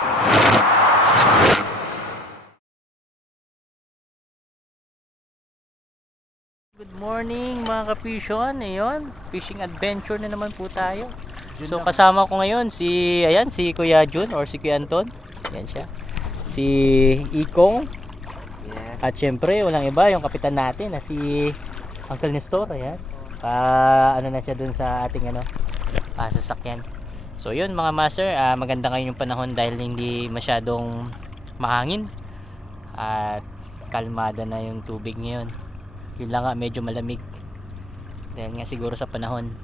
Good morning mga ka-fusion. Ayun, fishing adventure na naman po tayo. So kasama ko ngayon si Kuya Jun or si Kuya Anton. Yan siya. Si Ikong. At syempre, walang iba yung kapitan natin na si Uncle Nestor. Ayan. Ano na siya dun sa ating sasakyan. So yun mga master, maganda ngayon yung panahon dahil hindi masyadong mahangin. At kalmada na yung tubig ngayon. Yun lang nga, medyo malamig dahil nga siguro sa panahon.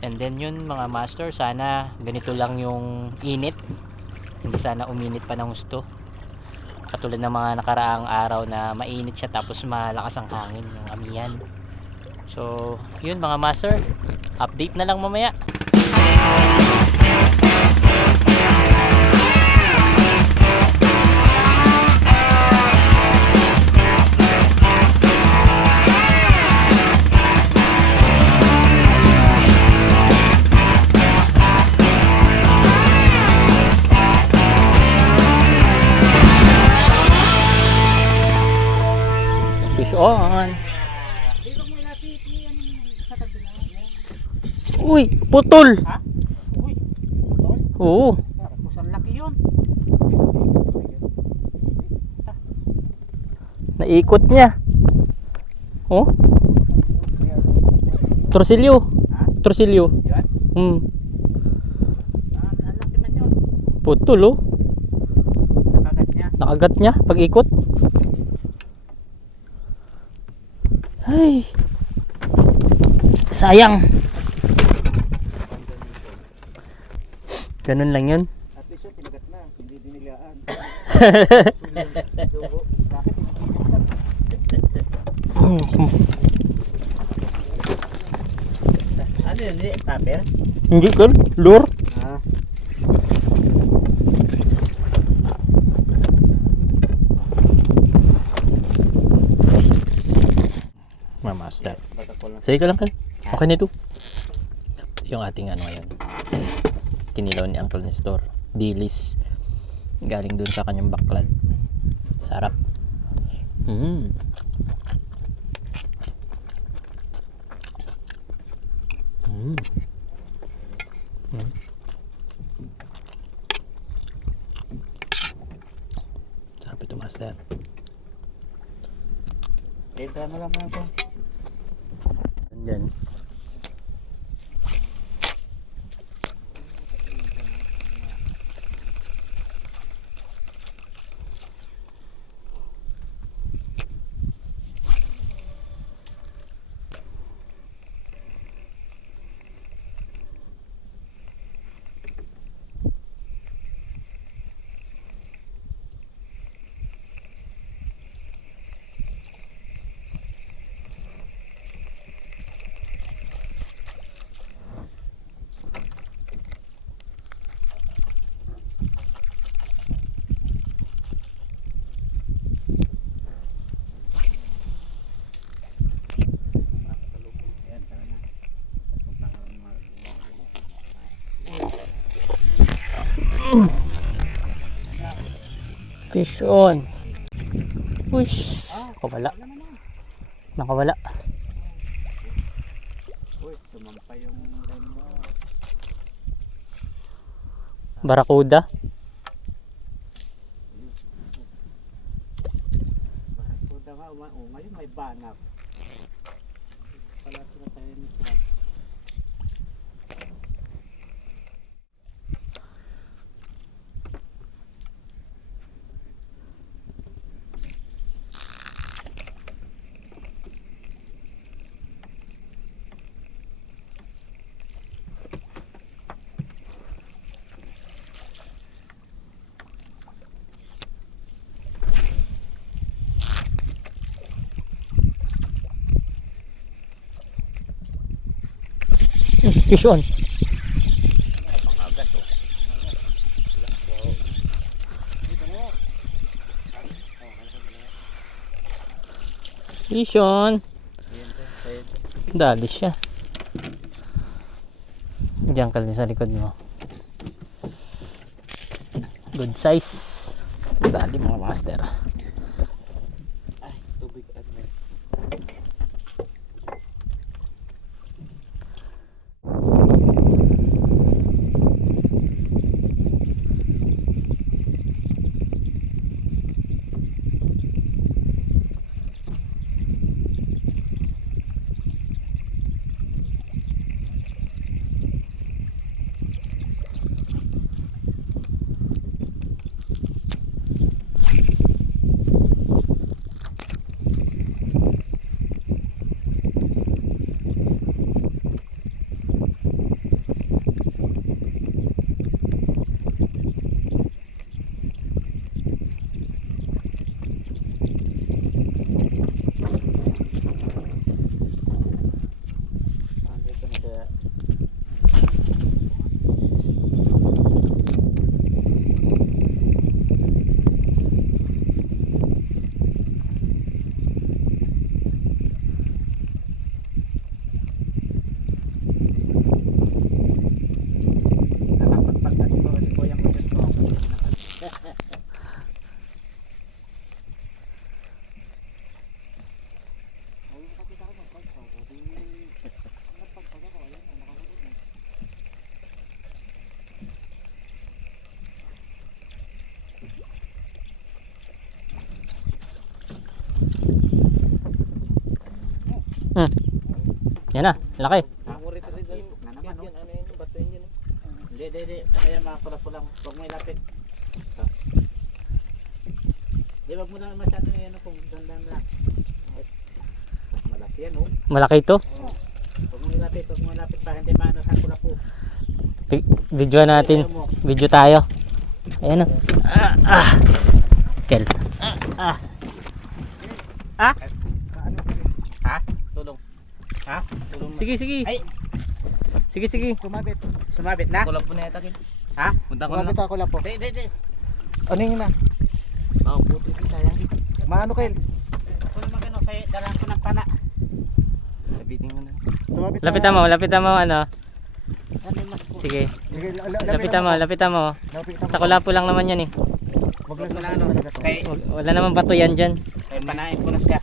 And then yun mga master, sana ganito lang yung init, hindi sana uminit pa ng gusto katulad ng mga nakaraang araw na mainit siya tapos malakas ang hangin, yung amihan. So yun mga master, update na lang mamaya. Fish on. Uy, putol. Ha? Uy, putol? Oo. Tapos ang laki yun. Naikot niya. Oh. Torsilyo. Ha? Torsilyo. Yun? Ang laki man yun. Putol oh. Nakagat niya. Nakagat niya pag ikot. Ay. Sayang. Ganun lang yun. At least yun, tinagat na. Hindi dinilaan. Subo. Bakit ano yun? Tupper? Hindi tol, lure. Ah. Master. Sige ka lang kal. Okay na ito. Yung ating ngayon. Kinilaw ni Uncle Nestor. Dilis. Galing dun sa kanyang baklad. Sarap. Sarap ito master. Dito mo lang ako. Andyan. Fish on. Push. Nakawala. Nakawala. Uy, tumampay yung mo. Barakuda. Barakuda nga. Ngayon may banak. Pala sila tayo nito. Fish on. Fish on. Dali siya. Diyan ka din sa likod mo. Good size. Dali mga master. Ay, tubig at may. Andito na kaya. Nakapagpagkat ko si Kuya mo dito. Yan na, laki. Nakurit rin din. Na naman, no? Ano yun? Bato yun yun. Hindi. Kaya mga pula-pulang. Huwag mo ilapit. Di, wag mo na masyadong yan kung dandan na. Malaki yan, oh. Malaki ito. Huwag mo ilapit para hindi maano sa pula-pu. Video natin. Video tayo. Ayan o. Kel. Ha? Tulong. Ha? Tulong na. Sige. Ay! Sige. Sumabit na? Kulap po na yata kin. Ha? Punta ko na lang. Ako lang po. Di. Ano yun na? Ako puto ito sayang. Maano kayo? Kung naman ano, kaya dalang ko ng pana. Labitin ko na. Sumabit Lapitan mo ano. Ano yung mas po? Sige. Lapitan Lapitan mo. Sa kulapo lang naman yan eh. Wag Huwag mo lang lang ano. Kaya Wala naman bato yan dyan. panain ko na siya.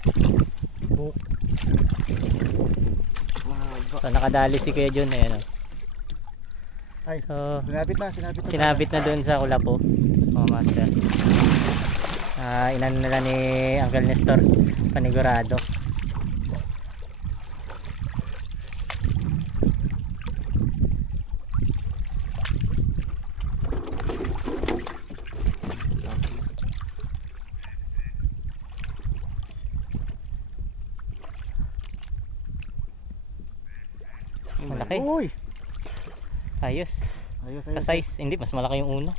So nakadali si Kuya John. Ayan o. Ay, So sinabit na. sinabit na doon sa kulapo. Mga master. Inano nila ni Uncle Nestor. Panigurado. Malaki. Uy! Ayos. Ayos. Ka-size. Hindi, mas malaki yung una.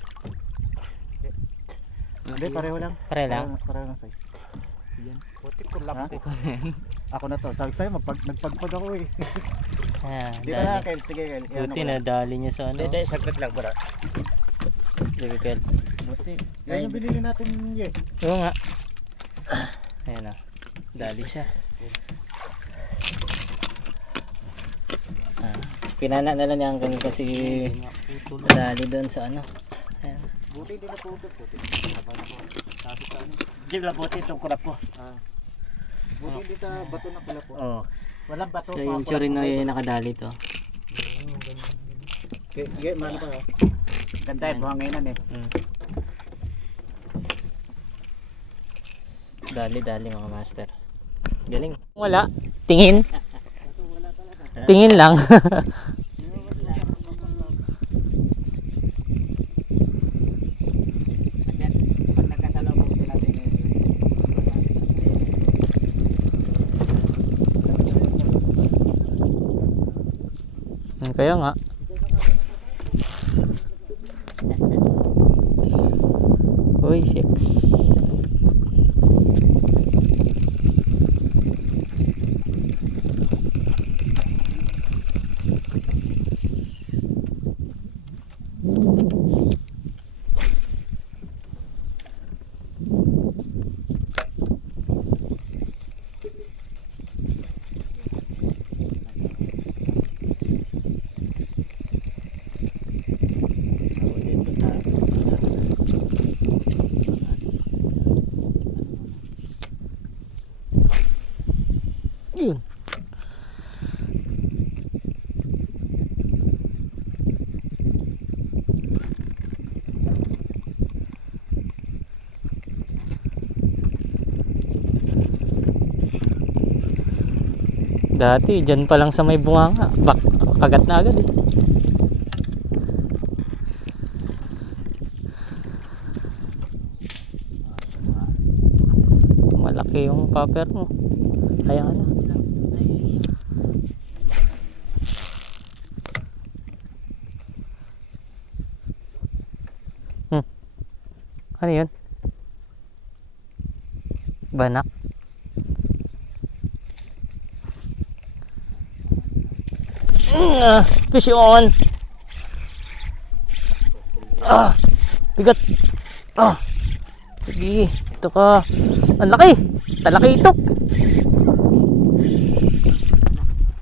Hindi, pareho lang. Pare lang. Pareho lang size. Puti ko lang. Ha? Ako na to. Sabi sa'yo, nagpagpag ako eh. Dito na, Dali. Kel. Sige, Kel. Buti na dali niya sa ano. Hindi, saglit lang bro. Difficult. Buti. Yan yung binili natin yun. Oo nga. Ayan na. Dali siya. Pinana na lang niya ang kasi dali doon sa ano. Ayan. Buti hindi na putol. Buti. Hindi lang puti itong kulap ko. Buti hindi sa bato na pula po. Oo. Walang bato. So yung chorino yung nakadali to. Okay, mano pa. Ganda yung buhangainan eh. Dali mga master. Galing. Wala. Tingin. Tingin lang. Yan, pag nagkasalubong sila din Kaya nga. Uy, shucks. Dati, dyan pa lang sa may bunganga. Kagat na agad eh. Malaki yung copper mo. Kaya na. Ano yun? Banak. Fish on. Bigat. Sige, ito ka. Ang laki. Talaki ito.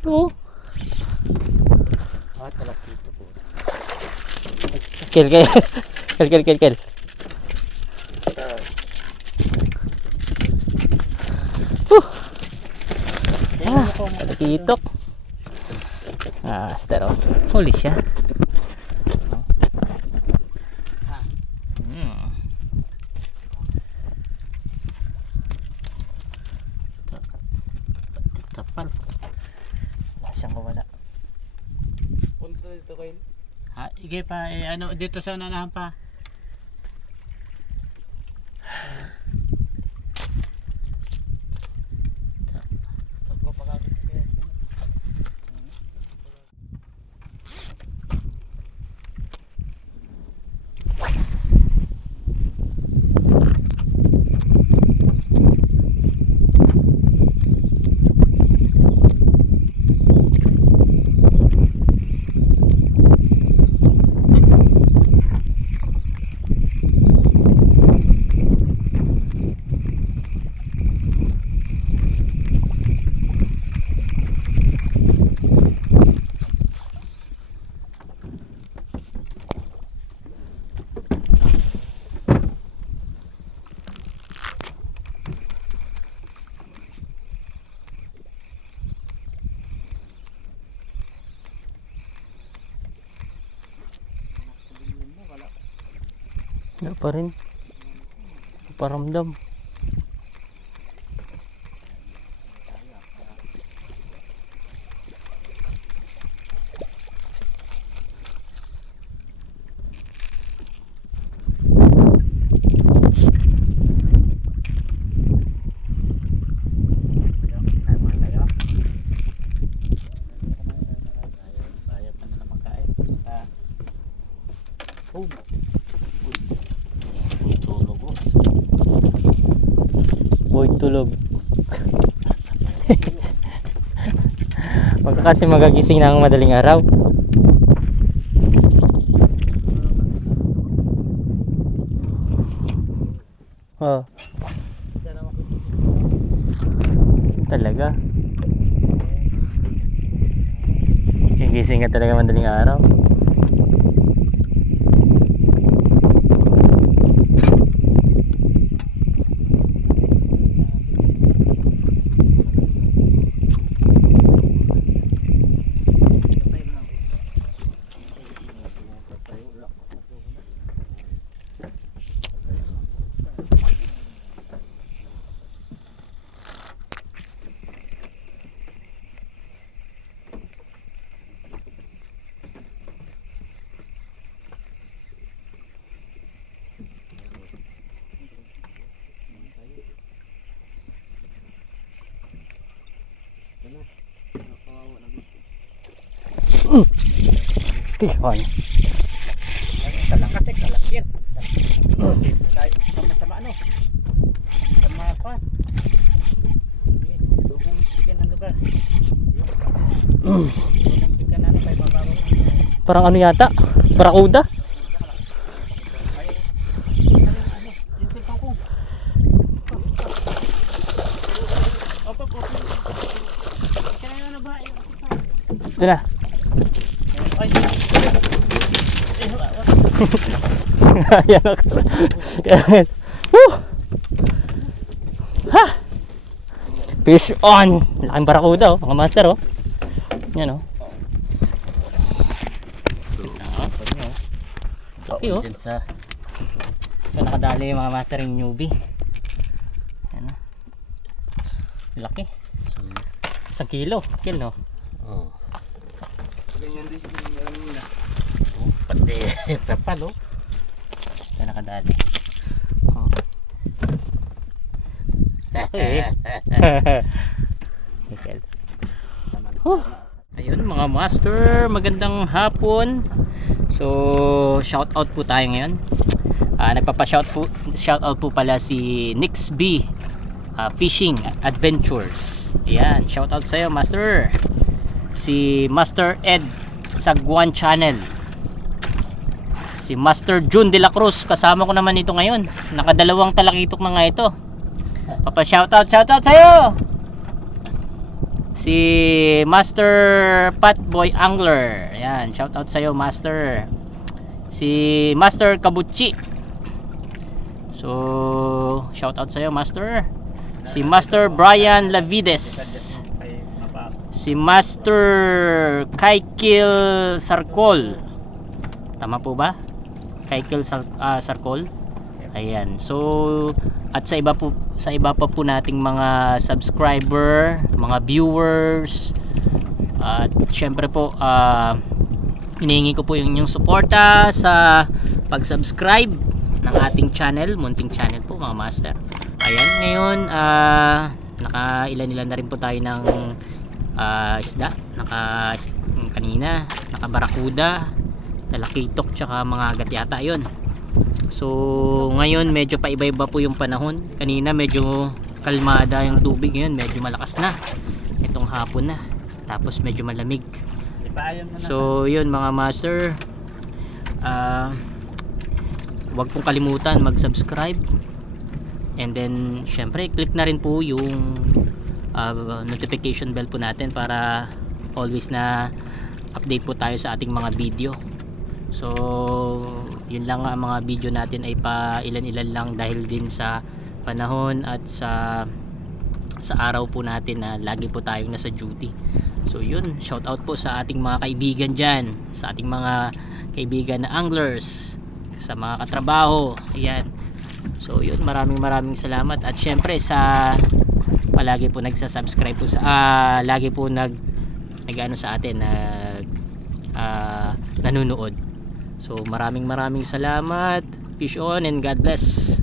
Oo. Talaki ito po. Kel. Itok. Stero. Huli siya. Kapal. Wala siyang mawala. Punta dito kayo. Ige pa, ano, dito sa nanahan pa. Wala pa rin. Paramdam. Boy tulog. Pagka kasi magagising ng madaling araw. Oh. Talaga. Gigising ka talaga madaling araw. Tihon. Talakas kalakyan. Kahit sama-sama ano. Sama pa. Dugong bigyan ng lugar. Dugong bigyan na may mababaw. Parang ano yata? Barakuda? Yung sipaw ko. Opo. Kaya ano ba? Ito na. Ay. Ayan ako. Woo! Ha! Fish on! Laking barakuda oh, mga master oh. Yan oh. Laki oh. So nakadali yung mga master yung newbie. Yan oh. Laki. Isang kilo. Kilo, no? Oh. Ganyan din yung alam nila. Oh, pati tapa, no? Kaya nakadali. Oh. Okay. Michael. Huh. Ayun mga master, magandang hapon. So, shout out po tayo ngayon. Shout out po pala si Nix B Fishing Adventures. Ayan, shout out sa iyo, master. Si Master Ed Sagwan Channel. Si Master June De La Cruz, kasama ko naman ito ngayon. Nakadalawang talakitok na nga ito. Shout out sa iyo. Si Master Patboy Angler. Ayan, shout out sa iyo, master. Si Master Kabuchi. So, shout out sa iyo, master. Si Master Brian Lavides. Si Master Kaikil Sarkol. Tama po ba? Kaikil Sarkol. Ayan. So, at sa iba pa po nating mga subscriber, mga viewers, at syempre po hinihingi ko po yung inyong suporta sa pag-subscribe ng ating channel, munting channel po mga master. Ayan, ngayon nakailan na rin po tayo ng isda. Kanina nakabarakuda, talakitok, tsaka mga agat yata yun. So ngayon medyo paiba-iba po yung panahon. Kanina medyo kalmada yung tubig, ngayon medyo malakas na. Itong hapon na, tapos medyo malamig. So yun mga master, wag pong kalimutan mag-subscribe, and then syempre click na rin po yung notification bell po natin para always na update po tayo sa ating mga video. So yun lang ang mga video natin ay pa ilan-ilan lang dahil din sa panahon at sa araw po natin na lagi po tayong nasa duty. So yun, shout out po sa ating mga kaibigan dyan, sa ating mga kaibigan na anglers, sa mga katrabaho. Ayan. So yun, maraming salamat, at syempre sa palagi po nagsasubscribe po sa lagi po nag-ano sa atin, nanonood. So maraming salamat. Fish on and God bless.